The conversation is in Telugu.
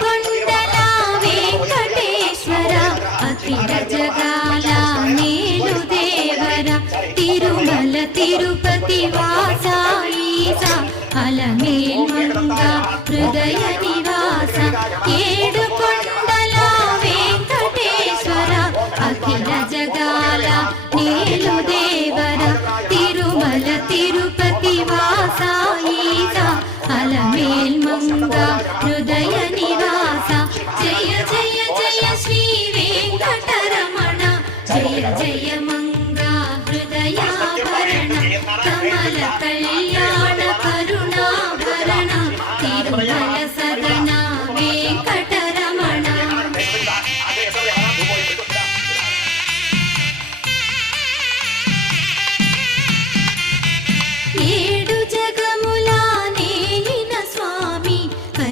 కొండల వెంకటేశ్వర అఖిల జగాల నేలు దేవర తిరుమల తిరుపతి వాస ఈస అలమేల్మంగ హృదయ నివాస ఏడు కొండల వెంకటేశ్వర అఖిల జగాల నేలు దేవర తిరుమల తిరుపతి వాస ఈస అలమేల్మంగ హృదయ